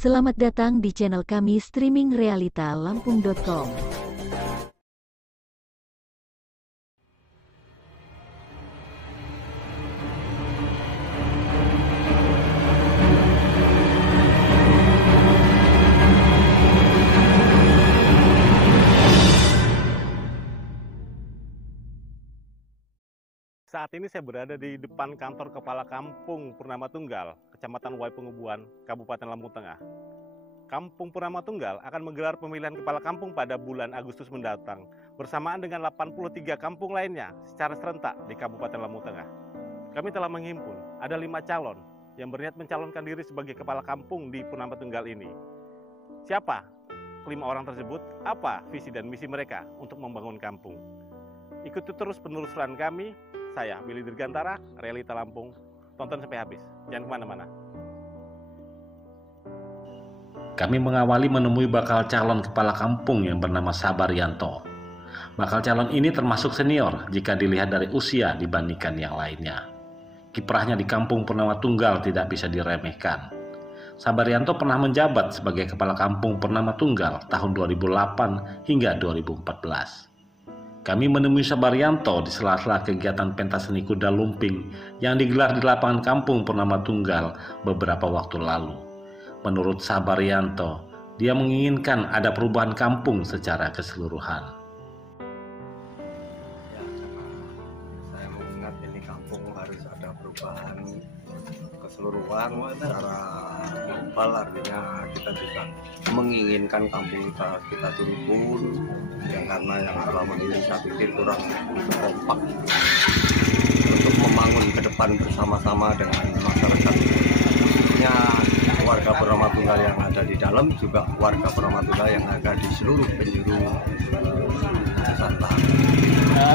Selamat datang di channel kami streaming realita lampung.com. Saat ini saya berada di depan kantor Kepala Kampung Purnama Tunggal, Kecamatan Wai Pengubuan, Kabupaten Lampung Tengah. Kampung Purnama Tunggal akan menggelar pemilihan kepala kampung pada bulan Agustus mendatang, bersamaan dengan 83 kampung lainnya secara serentak di Kabupaten Lampung Tengah. Kami telah menghimpun ada 5 calon yang berniat mencalonkan diri sebagai kepala kampung di Purnama Tunggal ini. Siapa kelima orang tersebut? Apa visi dan misi mereka untuk membangun kampung? Ikuti terus penelusuran kami. Saya, Billy Dirgantara, Realita Lampung. Tonton sampai habis, jangan kemana-mana. Kami mengawali menemui bakal calon kepala kampung yang bernama Sabaryanto. Bakal calon ini termasuk senior jika dilihat dari usia dibandingkan yang lainnya. Kiprahnya di Kampung Purnama Tunggal tidak bisa diremehkan. Sabaryanto pernah menjabat sebagai kepala kampung Purnama Tunggal tahun 2008 hingga 2014. Kami menemui Sabaryanto di sela-sela kegiatan pentas seni kuda lumping yang digelar di lapangan Kampung Purnama Tunggal beberapa waktu lalu. Menurut Sabaryanto, dia menginginkan ada perubahan kampung secara keseluruhan. Ya, saya mengingat ini kampung harus ada perubahan keseluruhan secara global, artinya kita juga menginginkan kampung kita turun yang karena yang selama ini saya pikir kurang kompak untuk membangun ke depan bersama-sama dengan masyarakat, khususnya warga Purnama Tunggal yang ada di dalam, juga warga Purnama Tunggal yang ada di seluruh penjuru Nusantara.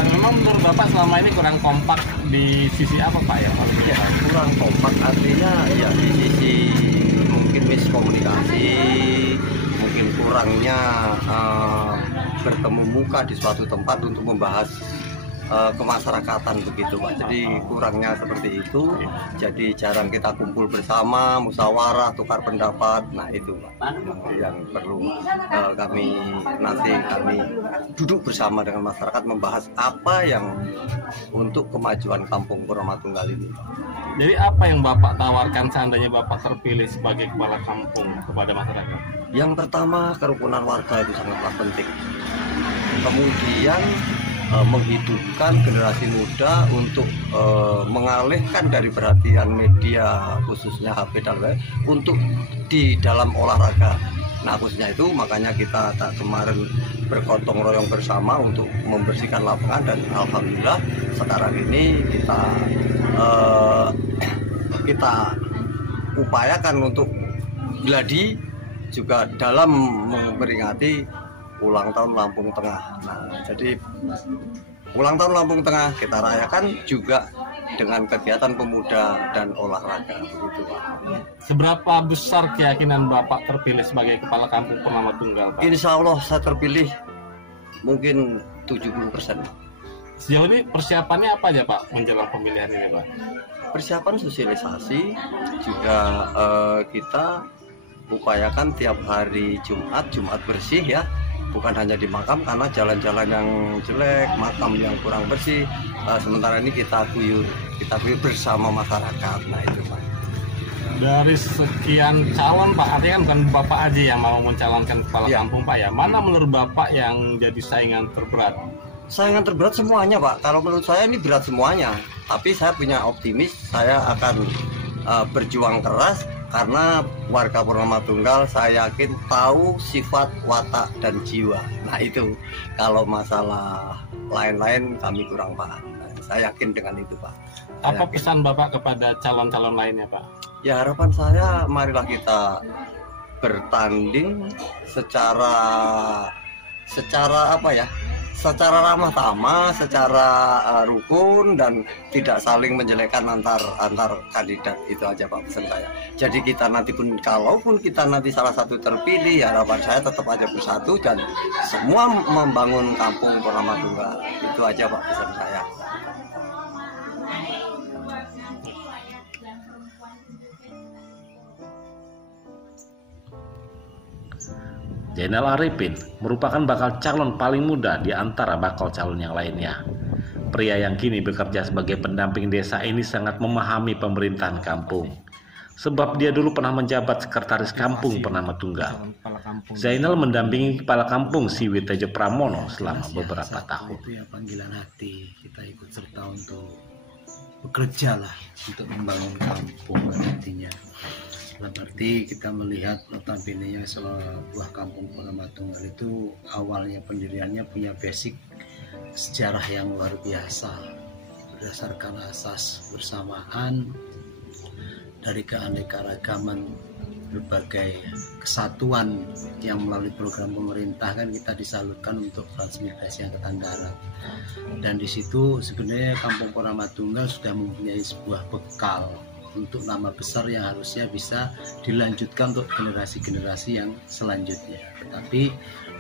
Memang menurut Bapak selama ini kurang kompak di sisi apa Pak ya? Ya, kurang kompak artinya ya di sisi mungkin miskomunikasi, mungkin kurangnya bertemu muka di suatu tempat untuk membahas kemasyarakatan begitu Pak. Jadi kurangnya seperti itu. Jadi jarang kita kumpul bersama, musyawarah, tukar pendapat. Nah itu Pak yang perlu kami duduk bersama dengan masyarakat membahas apa yang untuk kemajuan Kampung Purnama Tunggal ini. Jadi apa yang Bapak tawarkan seandainya Bapak terpilih sebagai kepala kampung kepada masyarakat? Yang pertama, kerukunan warga itu sangatlah penting. Kemudian menghidupkan generasi muda untuk mengalihkan dari perhatian media khususnya HP dan lain untuk di dalam olahraga. Nah khususnya itu makanya kita kemarin bergotong royong bersama untuk membersihkan lapangan, dan alhamdulillah sekarang ini kita upayakan untuk gladi juga dalam memperingati ulang tahun Lampung Tengah. Nah, jadi ulang tahun Lampung Tengah kita rayakan juga dengan kegiatan pemuda dan olahraga begitu Pak. Seberapa besar keyakinan Bapak terpilih sebagai kepala kampung Purnama Tunggal Pak? Insya Allah saya terpilih mungkin 70%. Sejauh ini persiapannya apa aja Pak menjelang pemilihan ini Pak? Persiapan sosialisasi juga kita upayakan tiap hari Jumat bersih ya. Bukan hanya di makam karena jalan-jalan yang jelek, makam yang kurang bersih. Sementara ini kita guyur bersama masyarakat. Nah itu Pak. Dari sekian calon Pak, artinya kan bukan Bapak aja yang mau mencalonkan kepala kampung Pak ya. Mana menurut Bapak yang jadi saingan terberat? Saingan terberat semuanya Pak. Kalau menurut saya ini berat semuanya. Tapi saya punya optimis, saya akan berjuang keras. Karena warga Purnama Tunggal saya yakin tahu sifat, watak, dan jiwa. Nah itu, kalau masalah lain-lain kami kurang paham. Nah, saya yakin dengan itu Pak. Apa pesan Bapak kepada calon-calon lainnya Pak? Ya harapan saya, marilah kita bertanding secara apa ya? Secara ramah tamah, secara rukun, dan tidak saling menjelekkan antar kandidat. Itu aja Pak pesan saya. Jadi kita nanti pun, kalaupun kita nanti salah satu terpilih, harapan saya tetap aja bersatu dan semua membangun Kampung Purnama Tunggal. Itu aja Pak pesan saya. Zainal Arifin merupakan bakal calon paling muda di antara bakal calon yang lainnya. Pria yang kini bekerja sebagai pendamping desa ini sangat memahami pemerintahan kampung, sebab dia dulu pernah menjabat sekretaris kampung Purnama Tunggal. Zainal mendampingi kepala kampung Siwi Tejo Pramono selama beberapa tahun. Itu ya panggilan hati, kita ikut serta untuk bekerja lah untuk membangun kampung nantinya. Dalam arti kita melihat notabene-nya sebuah kampung Purnama Tunggal itu awalnya pendiriannya punya basic sejarah yang luar biasa, berdasarkan asas bersamaan dari keanekaragaman berbagai kesatuan yang melalui program pemerintah kan kita disalurkan untuk transmigrasi Angkatan Darat. Dan di situ sebenarnya Kampung Purnama Tunggal sudah mempunyai sebuah bekal untuk nama besar yang harusnya bisa dilanjutkan untuk generasi-generasi yang selanjutnya. Tetapi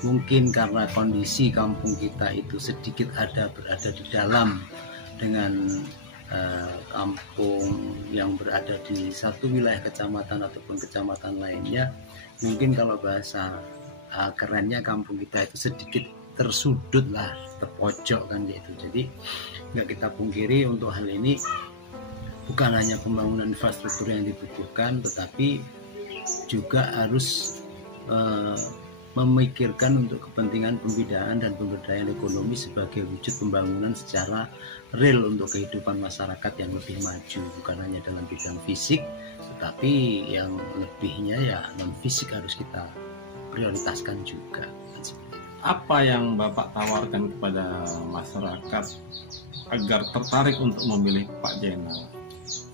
mungkin karena kondisi kampung kita itu sedikit berada di dalam dengan kampung yang berada di satu wilayah kecamatan ataupun kecamatan lainnya, mungkin kalau bahasa kerennya kampung kita itu sedikit tersudut lah, terpojok kan gitu. Jadi nggak kita pungkiri untuk hal ini bukan hanya pembangunan infrastruktur yang dibutuhkan, tetapi juga harus memikirkan untuk kepentingan pembinaan dan pemberdayaan ekonomi sebagai wujud pembangunan secara real untuk kehidupan masyarakat yang lebih maju, bukan hanya dalam bidang fisik, tetapi yang lebihnya ya non fisik harus kita prioritaskan juga. Apa yang Bapak tawarkan kepada masyarakat agar tertarik untuk memilih Pak Zainal?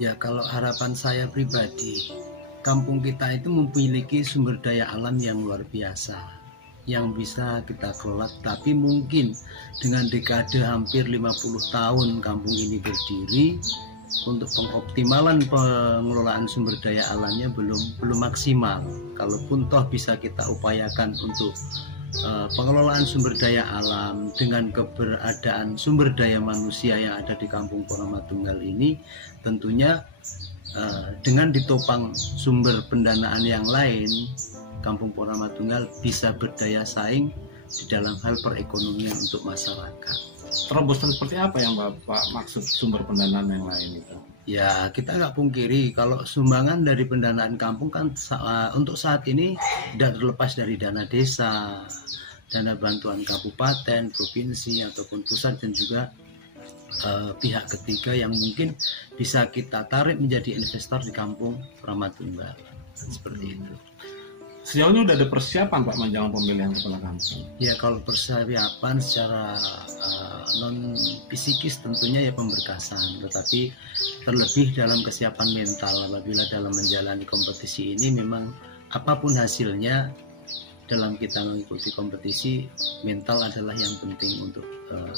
Ya, kalau harapan saya pribadi, kampung kita itu memiliki sumber daya alam yang luar biasa yang bisa kita kelola, tapi mungkin dengan dekade hampir 50 tahun kampung ini berdiri, untuk pengoptimalan pengelolaan sumber daya alamnya belum maksimal. Kalaupun toh bisa kita upayakan untuk pengelolaan sumber daya alam dengan keberadaan sumber daya manusia yang ada di Kampung Purnama Tunggal ini, tentunya dengan ditopang sumber pendanaan yang lain, Kampung Purnama Tunggal bisa berdaya saing di dalam hal perekonomian untuk masyarakat. Terobosan seperti apa yang Bapak maksud sumber pendanaan yang lain itu? Ya, kita nggak pungkiri kalau sumbangan dari pendanaan kampung kan untuk saat ini tidak terlepas dari dana desa, dana bantuan kabupaten, provinsi ataupun pusat, dan juga pihak ketiga yang mungkin bisa kita tarik menjadi investor di Kampung Purnama Tunggal. Seperti itu. Sejauh ini sudah ada persiapan Pak menjelang pemilihan kepala kampung? Ya, kalau persiapan secara non fisikis tentunya ya pemberkasan, tetapi terlebih dalam kesiapan mental apabila dalam menjalani kompetisi ini memang apapun hasilnya dalam kita mengikuti kompetisi, mental adalah yang penting untuk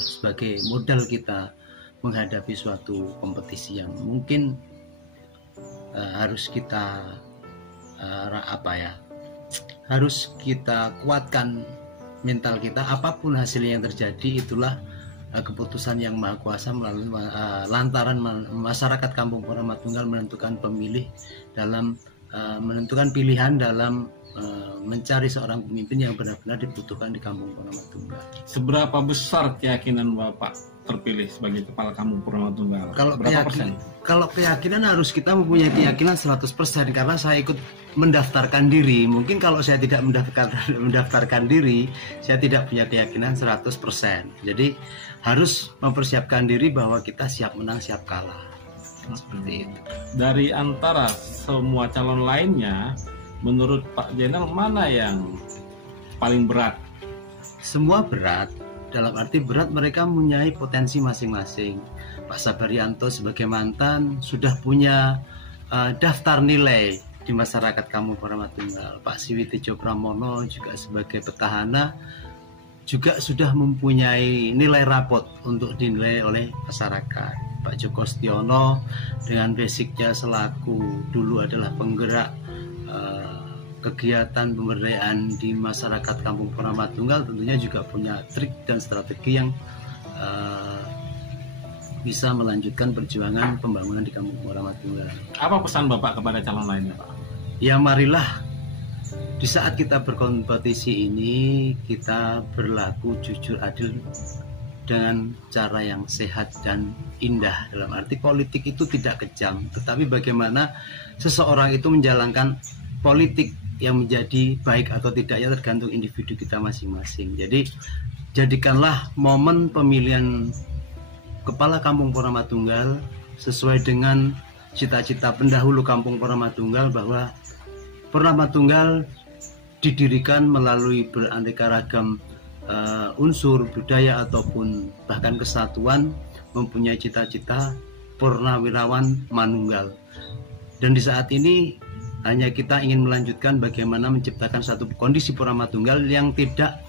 sebagai modal kita menghadapi suatu kompetisi yang mungkin harus kita harus kita kuatkan mental kita. Apapun hasil yang terjadi, itulah keputusan yang maha kuasa melalui lantaran masyarakat Kampung Purnama Tunggal menentukan menentukan pilihan dalam mencari seorang pemimpin yang benar-benar dibutuhkan di Kampung Purnama Tunggal. Seberapa besar keyakinan Bapak terpilih sebagai kepala Kampung Purnama Tunggal? Kalau keyakinan harus kita mempunyai keyakinan 100%, karena saya ikut mendaftarkan diri. Mungkin kalau saya tidak mendaftarkan diri, saya tidak punya keyakinan 100%. Jadi harus mempersiapkan diri bahwa kita siap menang, siap kalah. Seperti itu. Dari antara semua calon lainnya, menurut Pak Zainal mana yang paling berat? Semua berat, dalam arti berat mereka mempunyai potensi masing-masing. Pak Sabarianto sebagai mantan sudah punya daftar nilai di masyarakat Kampung Purnama Tunggal. Pak Siwi Tejo Pramono juga sebagai petahana juga sudah mempunyai nilai rapot untuk dinilai oleh masyarakat. Pak Joko Stiono dengan basicnya selaku dulu adalah penggerak kegiatan pemberdayaan di masyarakat Kampung Purnama Tunggal, tentunya juga punya trik dan strategi yang bisa melanjutkan perjuangan pembangunan di Kampung Purnama Tunggal. Apa pesan Bapak kepada calon lainnya, Pak? Ya, marilah di saat kita berkompetisi ini kita berlaku jujur adil dengan cara yang sehat dan indah. Dalam arti politik itu tidak kejam, tetapi bagaimana seseorang itu menjalankan politik yang menjadi baik atau tidaknya tergantung individu kita masing-masing. Jadi jadikanlah momen pemilihan kepala kampung Purnama Tunggal sesuai dengan cita-cita pendahulu kampung Purnama Tunggal, bahwa Purnama Tunggal didirikan melalui beraneka ragam unsur budaya ataupun bahkan kesatuan, mempunyai cita-cita purnawirawan manunggal. Dan di saat ini hanya kita ingin melanjutkan bagaimana menciptakan satu kondisi Purnama Tunggal yang tidak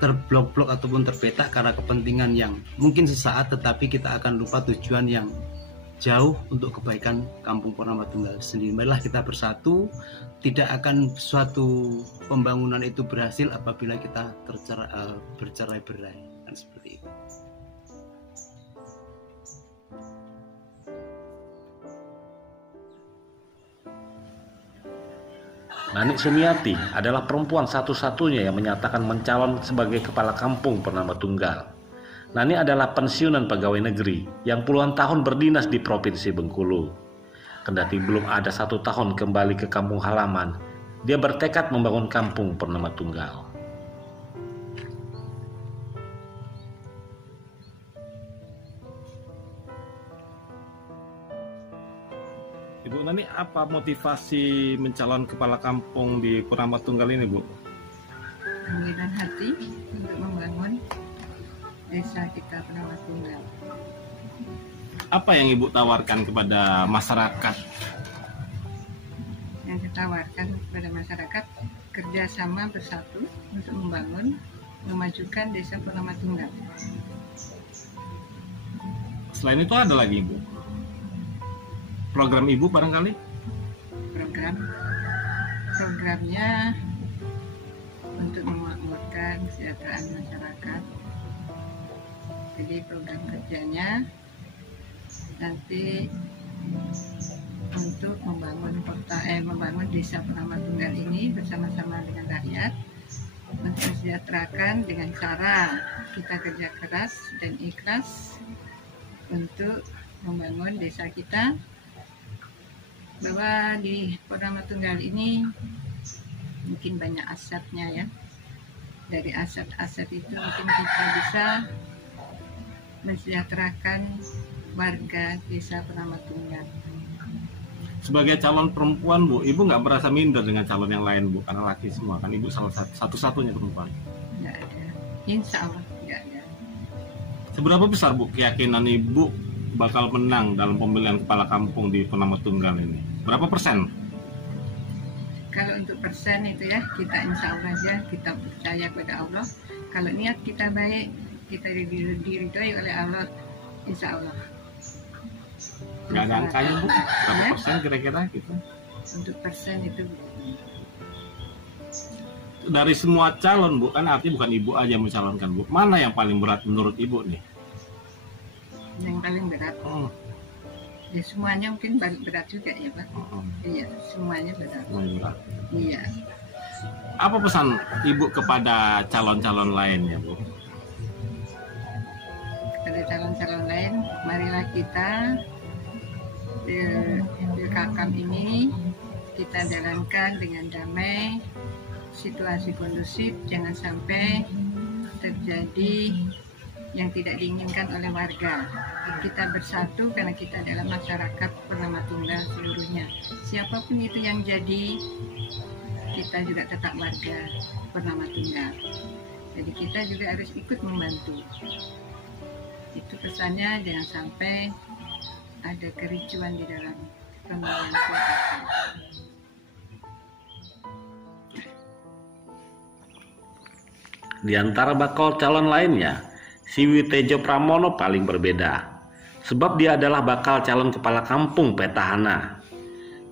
terblok-blok ataupun terpetak karena kepentingan yang mungkin sesaat, tetapi kita akan lupa tujuan yang jauh untuk kebaikan kampung Purnama Tunggal sendiri. Marilah kita bersatu. Tidak akan suatu pembangunan itu berhasil apabila kita bercerai-berai, kan seperti itu. Nani Sumiati adalah perempuan satu-satunya yang menyatakan mencalon sebagai kepala kampung Purnama Tunggal. Nani adalah pensiunan pegawai negeri yang puluhan tahun berdinas di Provinsi Bengkulu. Kendati belum ada 1 tahun kembali ke kampung halaman, dia bertekad membangun kampung Purnama Tunggal. Ibu Nani, apa motivasi mencalon kepala kampung di Purnama Tunggal ini, Bu? Panggilan hati untuk membangun desa kita Purnama Tunggal. Apa yang Ibu tawarkan kepada masyarakat? Yang ditawarkan kepada masyarakat kerjasama bersatu untuk membangun, memajukan desa Purnama Tunggal. Selain itu ada lagi, Ibu? Program Ibu barangkali? Programnya untuk memakmurkan kesejahteraan masyarakat. Jadi program kerjanya nanti untuk membangun membangun desa Purnama Tunggal ini bersama-sama dengan rakyat, mensejahterakan dengan cara kita kerja keras dan ikhlas untuk membangun desa kita, bahwa di Purnama Tunggal ini mungkin banyak asetnya ya. Dari aset-aset itu mungkin kita bisa mensejahterakan warga desa Purnama Tunggal. Sebagai calon perempuan, Bu, Ibu nggak merasa minder dengan calon yang lain, Bu? Karena laki semua, kan Ibu salah satu-satunya perempuan. Nggak ada. Insya Allah nggak ada. Seberapa besar, Bu, keyakinan Ibu bakal menang dalam pemilihan kepala kampung di Purnama Tunggal ini? Berapa persen? Kalau untuk persen itu ya, kita insya Allah aja, kita percaya pada Allah. Kalau niat kita baik, kita diridhoi oleh Allah, insya Allah. Nggak ada angkanya, Bu? Berapa Ya? persen kira-kira gitu? Untuk persen itu Dari semua calon, Bu, kan artinya bukan Ibu aja yang mencalonkan, Bu. Mana yang paling berat menurut Ibu nih? yang paling berat. Ya semuanya mungkin berat juga ya Pak. Iya, semuanya berat. Semuanya berat. Iya. Apa pesan Ibu kepada calon-calon lain ya, Bu? Kepada calon-calon lain, marilah kita Pilkakam ini kita jalankan dengan damai, situasi kondusif, jangan sampai terjadi yang tidak diinginkan oleh warga. Kita bersatu karena kita adalah masyarakat Purnama Tunggal seluruhnya. Siapapun itu yang jadi, kita juga tetap warga Purnama Tunggal. Jadi kita juga harus ikut membantu. Itu pesannya, jangan sampai ada kericuan di dalam pemilihan Pilkakam. Di antara bakal calon lainnya, Siwi Tejo Pramono paling berbeda, sebab dia adalah bakal calon kepala kampung petahana.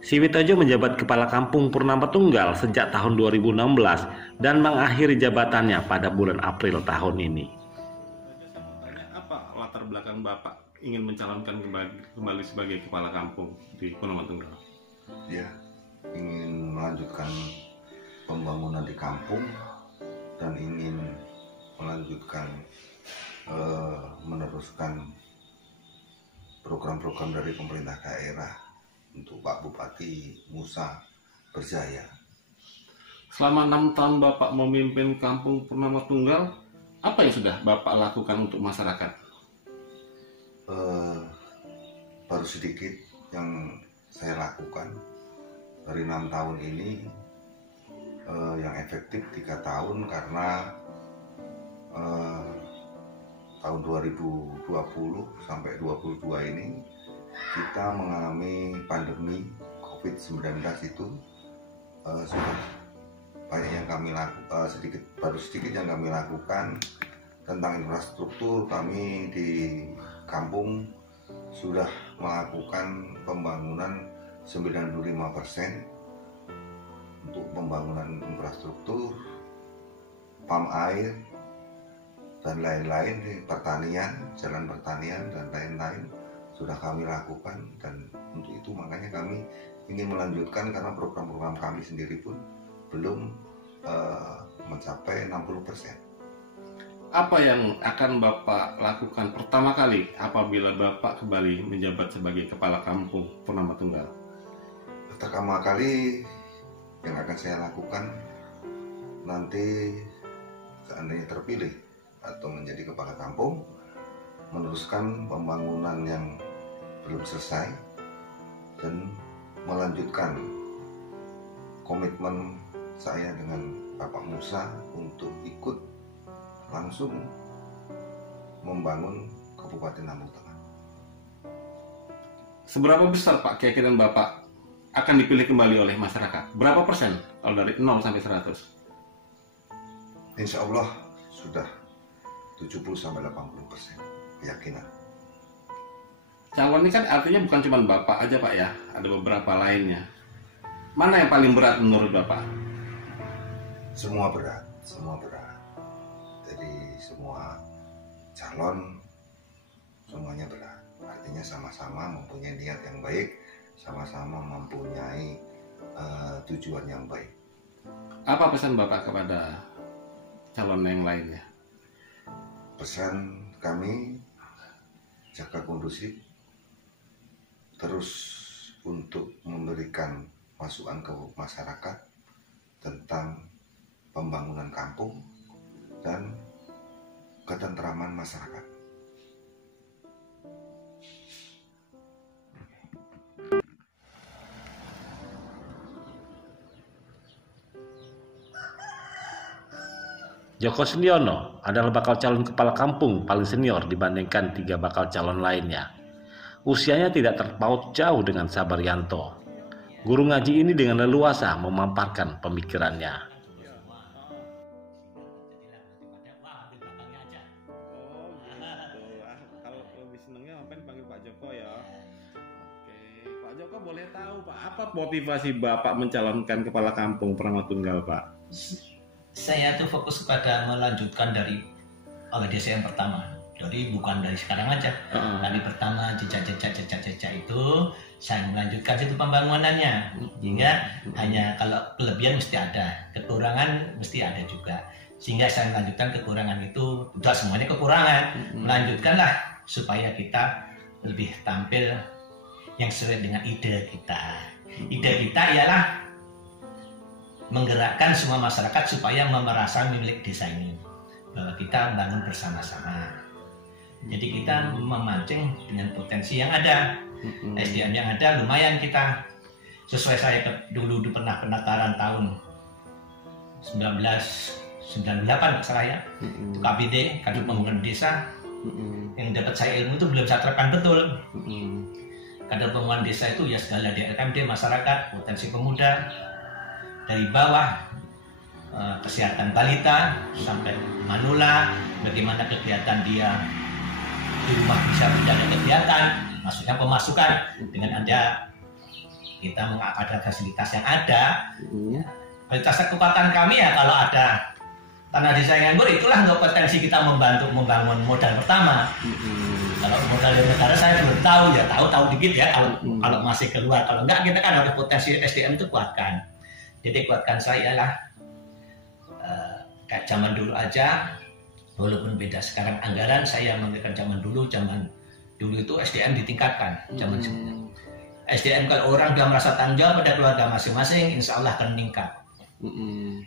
Siwi Tejo menjabat kepala kampung Purnama Tunggal sejak tahun 2016 dan mengakhiri jabatannya pada bulan April tahun ini. Apa latar belakang Bapak ingin mencalonkan kembali sebagai kepala kampung di Purnama Tunggal? Ya, ingin melanjutkan pembangunan di kampung dan ingin melanjutkan meneruskan program-program dari pemerintah daerah untuk Pak Bupati Musa berjaya. Selama 6 tahun Bapak memimpin Kampung Purnama Tunggal, apa yang sudah Bapak lakukan untuk masyarakat? Baru sedikit yang saya lakukan dari 6 tahun ini, yang efektif 3 tahun karena tahun 2020 sampai 2022 ini kita mengalami pandemi COVID-19 itu sudah banyak yang kami lakukan, baru sedikit yang kami lakukan tentang infrastruktur. Kami di kampung sudah melakukan pembangunan 95% untuk pembangunan infrastruktur, pam air, dan lain-lain di pertanian, jalan pertanian dan lain-lain sudah kami lakukan. Dan untuk itu makanya kami ingin melanjutkan karena program-program kami sendiri pun belum mencapai 60%. Apa yang akan Bapak lakukan pertama kali apabila Bapak kembali menjabat sebagai Kepala Kampung Purnama Tunggal? Pertama kali yang akan saya lakukan nanti seandainya terpilih atau menjadi Kepala Kampung, meneruskan pembangunan yang belum selesai dan melanjutkan komitmen saya dengan Bapak Musa untuk ikut langsung membangun Kabupaten Lampung Tengah. Seberapa besar Pak keyakinan Bapak akan dipilih kembali oleh masyarakat? Berapa persen kalau dari 0 sampai 100? Insya Allah sudah 70-80% keyakinan. Calon ini kan artinya bukan cuma Bapak aja Pak ya, ada beberapa lainnya. Mana yang paling berat menurut Bapak? Semua berat. Jadi semua calon semuanya berat. Artinya sama-sama mempunyai niat yang baik, sama-sama mempunyai tujuan yang baik. Apa pesan Bapak kepada calon yang lainnya? Pesan kami, jaga kondusif, terus untuk memberikan masukan ke masyarakat tentang pembangunan kampung dan ketentraman masyarakat. Joko Sendiono adalah bakal calon kepala kampung paling senior dibandingkan 3 bakal calon lainnya. Usianya tidak terpaut jauh dengan Sabaryanto. Guru ngaji ini dengan leluasa memaparkan pemikirannya. Kalau lebih senengnya ngapain panggil Pak Joko ya? Oke, Pak Joko boleh tahu Pak, apa motivasi Bapak mencalonkan kepala kampung Purnama Tunggal Pak? Saya tuh fokus kepada melanjutkan dari desa yang pertama. Jadi bukan dari sekarang aja. Dari pertama jejak itu saya melanjutkan itu pembangunannya. Hingga hanya kalau kelebihan mesti ada, kekurangan mesti ada juga. Sehingga saya melanjutkan kekurangan itu, udah semuanya kekurangan. Melanjutkanlah supaya kita lebih tampil yang sesuai dengan ide kita. Ide kita ialah menggerakkan semua masyarakat supaya merasa milik desa ini, bahwa kita bangun bersama-sama. Jadi kita memancing dengan potensi yang ada, SDM yang ada lumayan kita. Sesuai saya dulu pernah pendaftaran tahun 1998 salah ya, itu KPD, Kadin Pembangunan Desa. Yang dapat saya ilmu itu belum saya terapkan betul. Kadin Pembangunan Desa itu ya segala DRKMD masyarakat, potensi pemuda, dari bawah, kesehatan balita sampai manula, bagaimana kegiatan dia di rumah bisa menjaga kegiatan, maksudnya pemasukan dengan ada kita ada fasilitas yang ada. Fasilitas kekuatan kami ya kalau ada tanah desa yang nganggur, itulah potensi kita membantu membangun modal pertama. Kalau modal dari negara saya belum tahu ya, tahu dikit ya kalau masih keluar. Kalau enggak kita kan harus potensi SDM itu kuatkan. Jadi kuatkan saya lah kayak zaman dulu aja, walaupun beda sekarang anggaran, saya memikirkan zaman dulu itu SDM ditingkatkan. Zaman SDM kalau orang sudah merasa tanggung jawab pada keluarga masing-masing, insya Allah akan meningkat.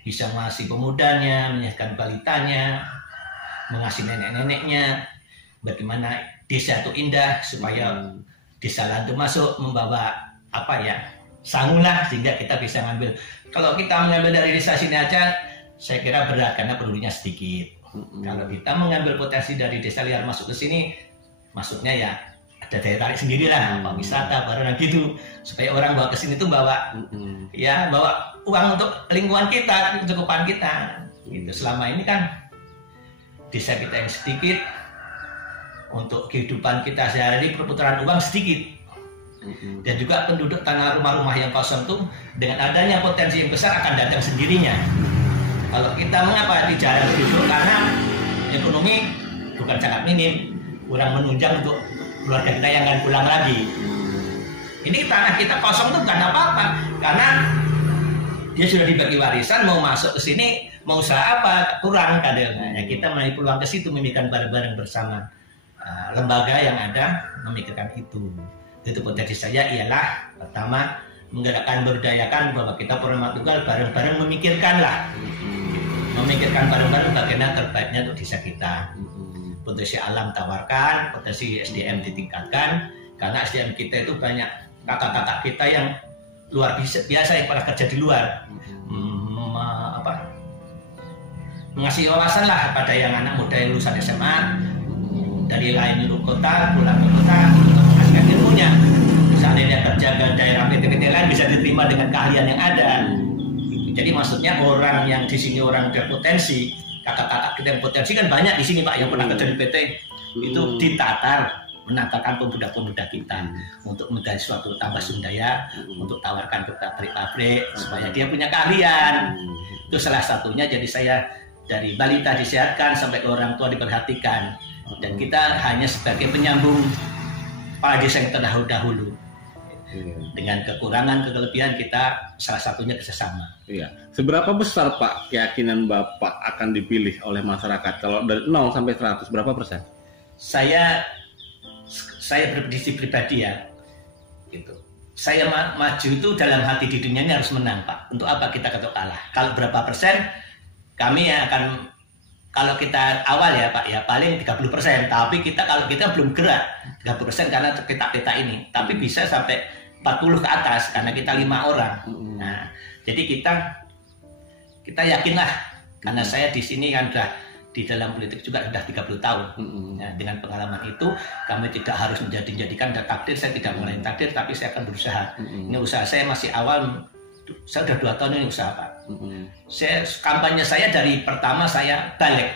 Bisa mengasihi pemudanya, menyehatkan balitanya, mengasihi nenek-neneknya. Bagaimana desa itu indah supaya desa lain itu masuk membawa sangulah sehingga kita bisa ngambil. Kalau kita mengambil dari desa sini aja, saya kira berat karena penduduknya sedikit. Kalau kita mengambil potensi dari desa liar masuk ke sini, masuknya ya ada daya tarik sendiri lah, wisata barang gitu, supaya orang bawa ke sini tuh bawa uang untuk lingkungan kita, kecukupan kita. Gitu. Selama ini kan desa kita yang sedikit, untuk kehidupan kita sehari-hari perputaran uang sedikit. Dan juga penduduk tanah rumah-rumah yang kosong tuh dengan adanya potensi yang besar akan datang sendirinya. Kalau kita mengapa di jarang duduk karena ekonomi bukan sangat minim, kurang menunjang untuk keluarga kita yang akan pulang lagi. Ini tanah kita kosong tuh bukan apa-apa, karena dia sudah dibagi warisan, mau masuk ke sini mau usaha apa kurang kadernya. Kita melalui peluang ke situ memikirkan bareng-bareng bersama lembaga yang ada memikirkan itu. Itu potensi saya ialah pertama menggerakkan berdayakan bahwa kita Purnama Tunggal bareng-bareng memikirkan bareng-bareng bagaimana terbaiknya untuk desa kita. Potensi alam tawarkan, potensi SDM ditingkatkan, karena SDM kita itu banyak kakak-kakak kita yang luar biasa yang pernah kerja di luar, mengasih wawasan lah pada yang anak muda yang lulusan SMA dari lain kota pulang ke kota untuk mengasihkan ilmunya. Misalnya dia kerja ke daerah PT-PT lain bisa diterima dengan keahlian yang ada. Jadi maksudnya orang yang di sini orang berpotensi, kakak-kakak kita yang potensi kan banyak di sini Pak yang pernah kerja di PT, itu menatakan pemuda-pemuda kita untuk menggali suatu tambah sumber untuk tawarkan ke pabrik-pabrik supaya dia punya keahlian. Itu salah satunya. Jadi saya dari balita disehatkan sampai ke orang tua diperhatikan, dan kita hanya sebagai penyambung pada desa yang terdahulu. Dengan kekurangan, kelebihan kita salah satunya kerjasama. Iya. Seberapa besar Pak keyakinan Bapak akan dipilih oleh masyarakat? Kalau dari 0 sampai 100 berapa persen? Saya berprediksi pribadi ya, gitu. Saya maju itu dalam hati di dunia ini harus menang Pak. Untuk apa kita ketok kalah? Kalau berapa persen? Kami akan, kalau kita awal ya Pak ya paling 30%. Tapi kalau kita belum gerak 30% karena kita ini. Tapi bisa sampai 40 ke atas karena kita 5 orang. Nah, jadi kita yakinlah, karena saya di sini kan sudah di dalam politik juga sudah 30 tahun. Nah, dengan pengalaman itu kami tidak harus menjadikan takdir. Saya tidak mengenai takdir, tapi saya akan berusaha. Ini usaha saya masih awal. Saya sudah 2 tahun ini usaha Pak. Kampanye saya dari pertama saya balik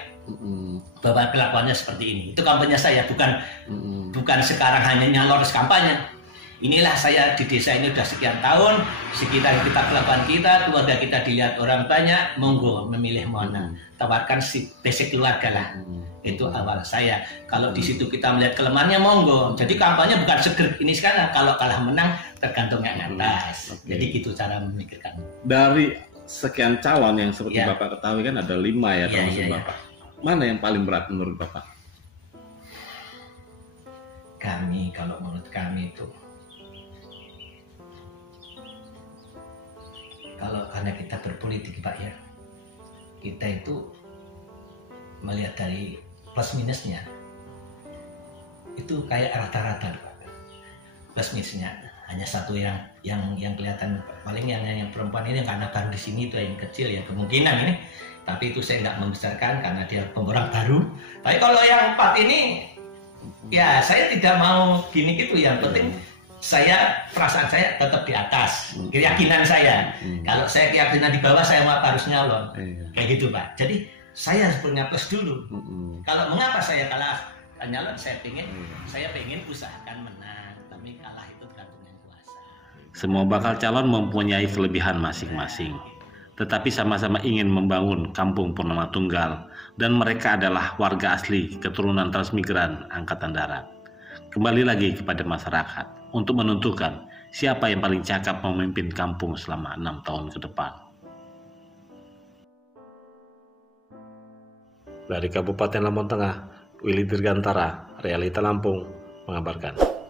bahwa kelakuannya seperti ini. Itu kampanye saya, bukan sekarang hanya nyalor kampanye. Inilah saya di desa ini sudah sekian tahun, sekitar kita kelakuan kita, keluarga kita dilihat orang banyak, monggo memilih mana, tawarkan si basic keluarga lah. Itu awal saya. Kalau di situ kita melihat kelemahannya, monggo. Jadi kampanye bukan seger ini sekarang, kalau kalah menang tergantung yang atas. Jadi gitu cara memikirkan. Dari sekian calon yang seperti Bapak ketahui kan ada 5 ya termasuk Bapak. Mana yang paling berat menurut Bapak? Kalau menurut kami itu, karena kita berpolitik Pak ya, kita itu melihat dari plus minusnya itu kayak rata-rata Pak. Plus minusnya hanya satu yang kelihatan paling yang perempuan ini karena baru di sini itu yang kecil ya kemungkinan ini, tapi itu saya nggak membesarkan karena dia pemborang baru. Tapi kalau yang 4 ini ya saya tidak mau gini gitu, yang penting perasaan saya tetap di atas, keyakinan saya. Kalau saya keyakinan di bawah, saya harus nyalon. Kayak gitu Pak. Jadi saya punya plus dulu. Kalau mengapa saya kalah nyalon, saya pengen usahakan menang, tapi kalah itu tergantung yang kuasa. Semua bakal calon mempunyai kelebihan masing-masing, tetapi sama-sama ingin membangun Kampung Purnama Tunggal, dan mereka adalah warga asli keturunan transmigran Angkatan Darat. Kembali lagi kepada masyarakat untuk menentukan siapa yang paling cakap memimpin kampung selama 6 tahun ke depan. Dari Kabupaten Lampung Tengah, Willy Dirgantara, Realita Lampung, mengabarkan.